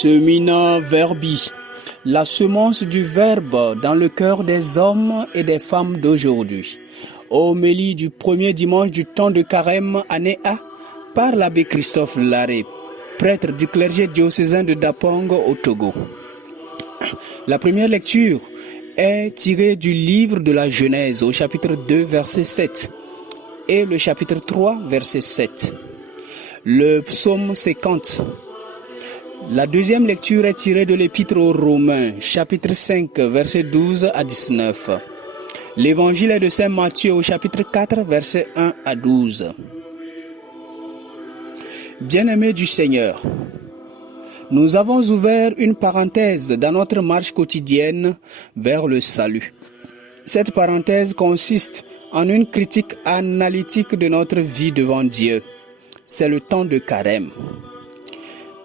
Semina Verbi, la semence du Verbe dans le cœur des hommes et des femmes d'aujourd'hui. Homélie du premier dimanche du temps de Carême, année A, par l'abbé Christophe Larré, prêtre du clergé diocésain de Dapong au Togo. La première lecture est tirée du livre de la Genèse au chapitre 2, verset 7 et le chapitre 3, verset 7. Le psaume 50. La deuxième lecture est tirée de l'Épître aux Romains, chapitre 5, versets 12 à 19. L'évangile est de Saint Matthieu au chapitre 4, versets 1 à 12. Bien-aimés du Seigneur, nous avons ouvert une parenthèse dans notre marche quotidienne vers le salut. Cette parenthèse consiste en une critique analytique de notre vie devant Dieu. C'est le temps de Carême.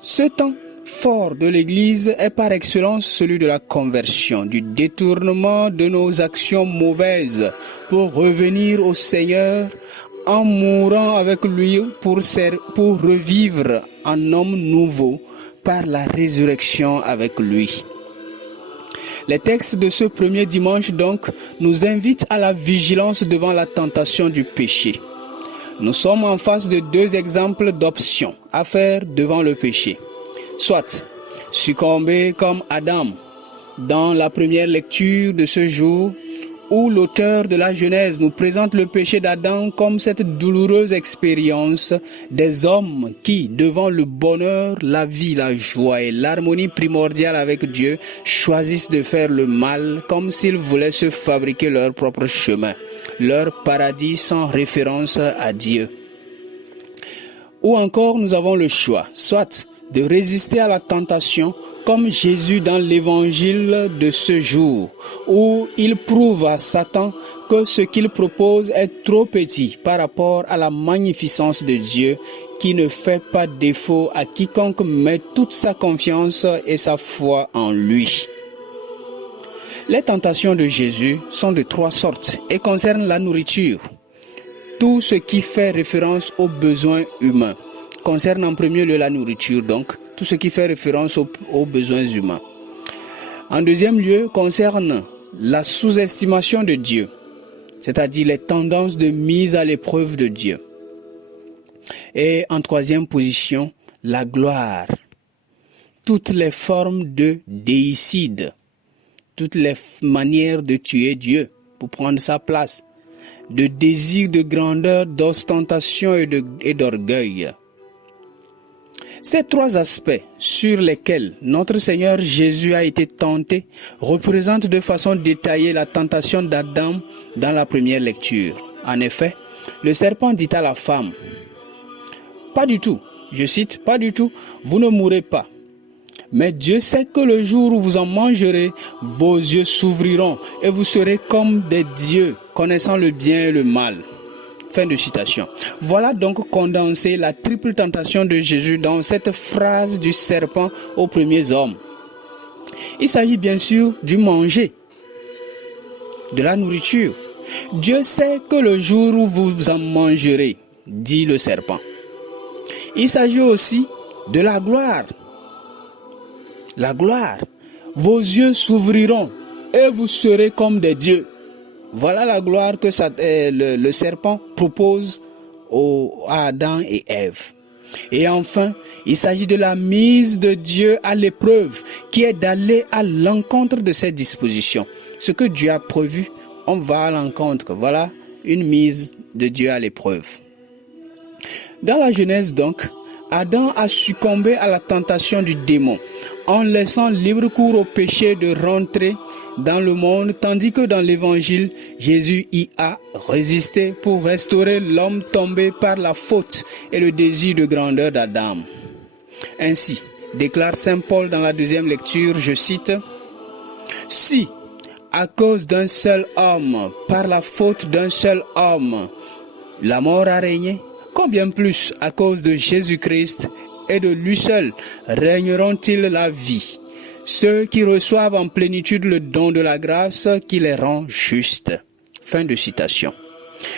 Ce temps fort de l'Église est par excellence celui de la conversion, du détournement de nos actions mauvaises pour revenir au Seigneur en mourant avec lui pour revivre en homme nouveau par la résurrection avec lui. Les textes de ce premier dimanche donc nous invitent à la vigilance devant la tentation du péché. Nous sommes en face de deux exemples d'options à faire devant le péché. Soit succomber comme Adam dans la première lecture de ce jour, où l'auteur de la Genèse nous présente le péché d'Adam comme cette douloureuse expérience des hommes qui, devant le bonheur, la vie, la joie et l'harmonie primordiale avec Dieu, choisissent de faire le mal comme s'ils voulaient se fabriquer leur propre chemin, leur paradis sans référence à Dieu. Ou encore, nous avons le choix, soit de résister à la tentation comme Jésus dans l'évangile de ce jour, où il prouve à Satan que ce qu'il propose est trop petit par rapport à la magnificence de Dieu qui ne fait pas défaut à quiconque met toute sa confiance et sa foi en lui. Les tentations de Jésus sont de trois sortes et concernent la nourriture. Tout ce qui fait référence aux besoins humains concerne en premier lieu la nourriture, donc tout ce qui fait référence aux besoins humains. En deuxième lieu, concerne la sous-estimation de Dieu, c'est-à-dire les tendances de mise à l'épreuve de Dieu. Et en troisième position, la gloire, toutes les formes de déicide, toutes les manières de tuer Dieu pour prendre sa place, de désir de grandeur, d'ostentation et d'orgueil. Ces trois aspects sur lesquels notre Seigneur Jésus a été tenté représentent de façon détaillée la tentation d'Adam dans la première lecture. En effet, le serpent dit à la femme, « Pas du tout, je cite, pas du tout, vous ne mourrez pas. Mais Dieu sait que le jour où vous en mangerez, vos yeux s'ouvriront et vous serez comme des dieux, connaissant le bien et le mal. » Fin de citation. Voilà donc condensé la triple tentation de Jésus dans cette phrase du serpent aux premiers hommes. Il s'agit bien sûr du manger, de la nourriture. Dieu sait que le jour où vous en mangerez, dit le serpent. Il s'agit aussi de la gloire. La gloire. Vos yeux s'ouvriront et vous serez comme des dieux. Voilà la gloire que le serpent propose à Adam et Ève. Et enfin, il s'agit de la mise de Dieu à l'épreuve, qui est d'aller à l'encontre de ses dispositions. Ce que Dieu a prévu, on va à l'encontre. Voilà une mise de Dieu à l'épreuve. Dans la Genèse donc, Adam a succombé à la tentation du démon en laissant libre cours au péché de rentrer dans le monde, tandis que dans l'évangile, Jésus y a résisté pour restaurer l'homme tombé par la faute et le désir de grandeur d'Adam. Ainsi, déclare saint Paul dans la deuxième lecture, je cite, « Si, à cause d'un seul homme, par la faute d'un seul homme, la mort a régné, combien plus à cause de Jésus-Christ et de lui seul régneront-ils la vie, ceux qui reçoivent en plénitude le don de la grâce qui les rend justes. » Fin de citation.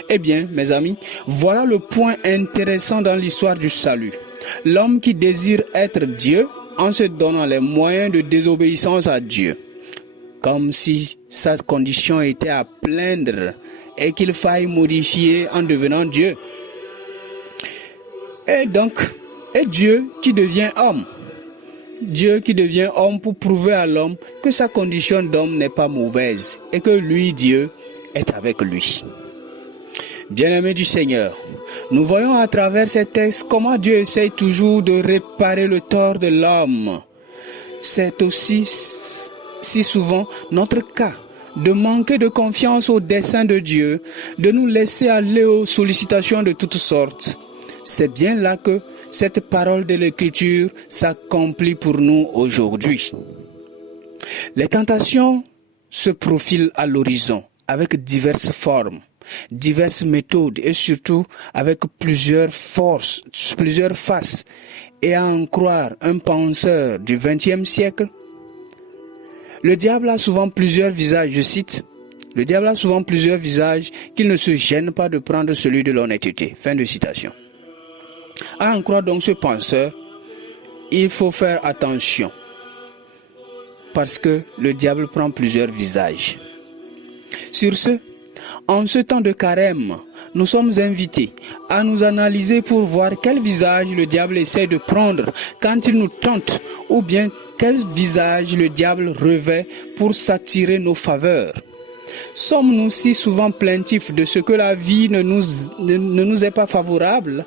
Eh bien, mes amis, voilà le point intéressant dans l'histoire du salut. L'homme qui désire être Dieu en se donnant les moyens de désobéissance à Dieu, comme si sa condition était à plaindre et qu'il faille modifier en devenant Dieu. Et Dieu qui devient homme. Dieu qui devient homme pour prouver à l'homme que sa condition d'homme n'est pas mauvaise et que lui, Dieu, est avec lui. Bien-aimés du Seigneur, nous voyons à travers ces textes comment Dieu essaye toujours de réparer le tort de l'homme. C'est aussi si souvent notre cas de manquer de confiance au dessein de Dieu, de nous laisser aller aux sollicitations de toutes sortes. C'est bien là que cette parole de l'Écriture s'accomplit pour nous aujourd'hui. Les tentations se profilent à l'horizon avec diverses formes, diverses méthodes et surtout avec plusieurs forces, plusieurs faces. Et à en croire un penseur du XXe siècle, le diable a souvent plusieurs visages, je cite, « Le diable a souvent plusieurs visages qu'il ne se gêne pas de prendre celui de l'honnêteté. » Fin de citation. À en croire donc ce penseur, il faut faire attention parce que le diable prend plusieurs visages. Sur ce, en ce temps de carême, nous sommes invités à nous analyser pour voir quel visage le diable essaie de prendre quand il nous tente ou bien quel visage le diable revêt pour s'attirer nos faveurs. Sommes-nous si souvent plaintifs de ce que la vie ne nous est pas favorable,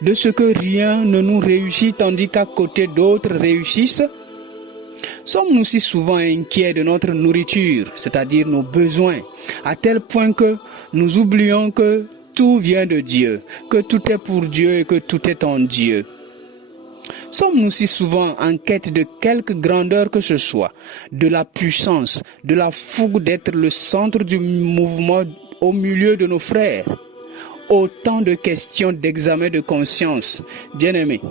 de ce que rien ne nous réussit tandis qu'à côté d'autres réussissent? Sommes-nous si souvent inquiets de notre nourriture, c'est-à-dire nos besoins, à tel point que nous oublions que tout vient de Dieu, que tout est pour Dieu et que tout est en Dieu? Sommes-nous si souvent en quête de quelque grandeur que ce soit, de la puissance, de la fougue d'être le centre du mouvement au milieu de nos frères? Autant de questions d'examen de conscience. Bien-aimés,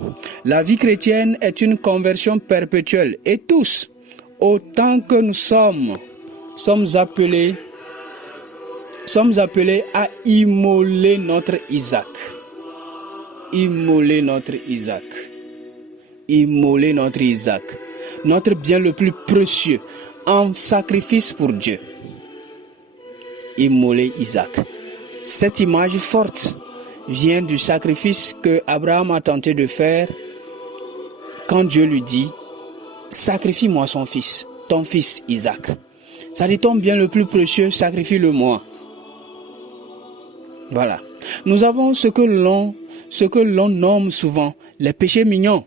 la vie chrétienne est une conversion perpétuelle et tous, autant que nous sommes appelés à immoler notre Isaac. Immoler notre Isaac. Immoler notre Isaac. Notre bien le plus précieux en sacrifice pour Dieu. Immoler Isaac. Cette image forte vient du sacrifice que Abraham a tenté de faire quand Dieu lui dit « Sacrifie-moi son fils, ton fils Isaac. » Ça dit ton bien le plus précieux, sacrifie-le-moi. Voilà. Nous avons ce que l'on nomme souvent les péchés mignons.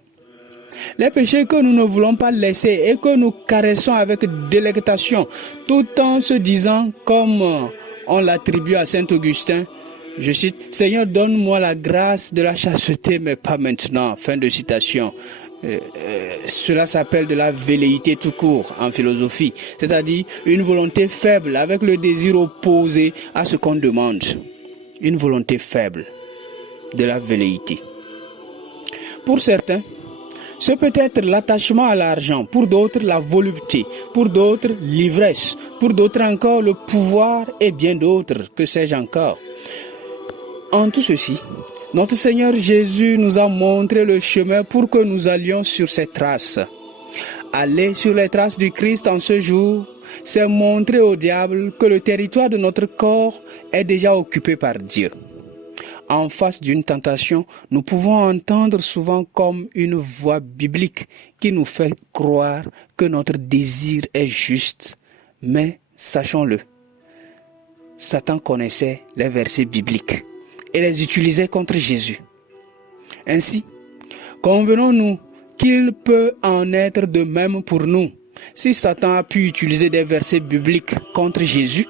Les péchés que nous ne voulons pas laisser et que nous caressons avec délectation, tout en se disant comme on l'attribue à Saint Augustin, je cite, « Seigneur, donne-moi la grâce de la chasteté, mais pas maintenant. » Fin de citation. Cela s'appelle de la velléité tout court en philosophie, c'est-à-dire une volonté faible avec le désir opposé à ce qu'on demande. Une volonté faible de la velléité. Pour certains, ce peut être l'attachement à l'argent, pour d'autres la volupté, pour d'autres l'ivresse, pour d'autres encore le pouvoir et bien d'autres, que sais-je encore. En tout ceci, notre Seigneur Jésus nous a montré le chemin pour que nous allions sur ses traces. Aller sur les traces du Christ en ce jour, c'est montrer au diable que le territoire de notre corps est déjà occupé par Dieu. En face d'une tentation, nous pouvons entendre souvent comme une voix biblique qui nous fait croire que notre désir est juste. Mais sachons-le, Satan connaissait les versets bibliques et les utilisait contre Jésus. Ainsi, convenons-nous qu'il peut en être de même pour nous. Si Satan a pu utiliser des versets bibliques contre Jésus,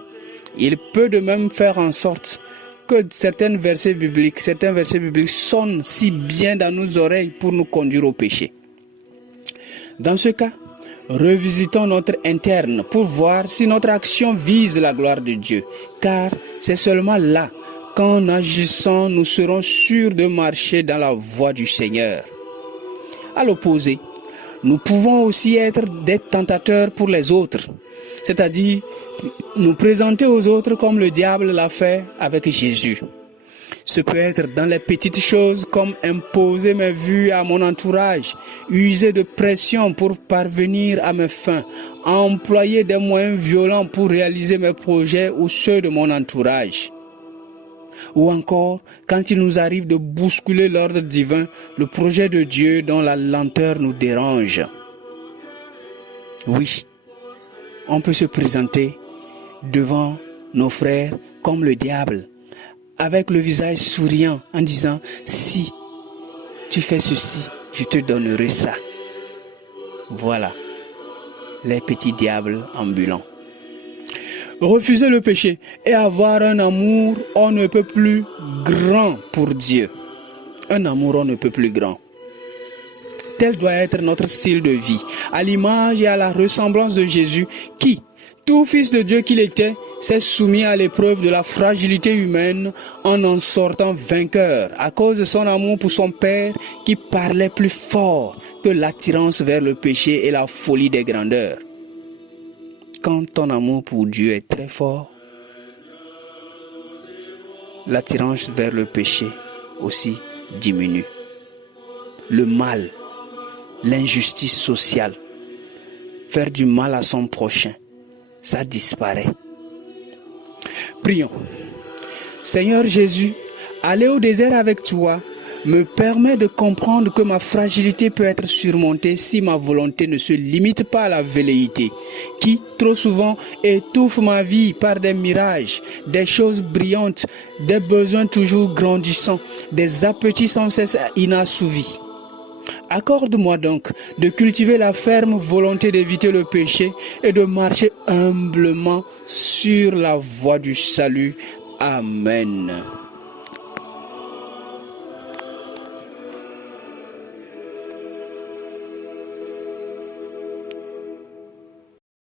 il peut de même faire en sorte que certains versets bibliques sonnent si bien dans nos oreilles pour nous conduire au péché. Dans ce cas, revisitons notre interne pour voir si notre action vise la gloire de Dieu, car c'est seulement là qu'en agissant, nous serons sûrs de marcher dans la voie du Seigneur. À l'opposé, nous pouvons aussi être des tentateurs pour les autres, c'est-à-dire nous présenter aux autres comme le diable l'a fait avec Jésus. Ce peut être dans les petites choses comme imposer mes vues à mon entourage, user de pression pour parvenir à mes fins, employer des moyens violents pour réaliser mes projets ou ceux de mon entourage. Ou encore, quand il nous arrive de bousculer l'ordre divin, le projet de Dieu dont la lenteur nous dérange. Oui, on peut se présenter devant nos frères comme le diable, avec le visage souriant en disant « Si tu fais ceci, je te donnerai ça. » Voilà, les petits diables ambulants. Refuser le péché et avoir un amour on ne peut plus grand pour Dieu. Un amour on ne peut plus grand. Tel doit être notre style de vie, à l'image et à la ressemblance de Jésus qui, tout fils de Dieu qu'il était, s'est soumis à l'épreuve de la fragilité humaine en sortant vainqueur à cause de son amour pour son Père qui parlait plus fort que l'attirance vers le péché et la folie des grandeurs. Quand ton amour pour Dieu est très fort, l'attirance vers le péché aussi diminue. Le mal, l'injustice sociale, faire du mal à son prochain, ça disparaît. Prions. Seigneur Jésus, aller au désert avec toi me permet de comprendre que ma fragilité peut être surmontée si ma volonté ne se limite pas à la velléité, qui trop souvent étouffe ma vie par des mirages, des choses brillantes, des besoins toujours grandissants, des appétits sans cesse inassouvis. Accorde-moi donc de cultiver la ferme volonté d'éviter le péché et de marcher humblement sur la voie du salut. Amen.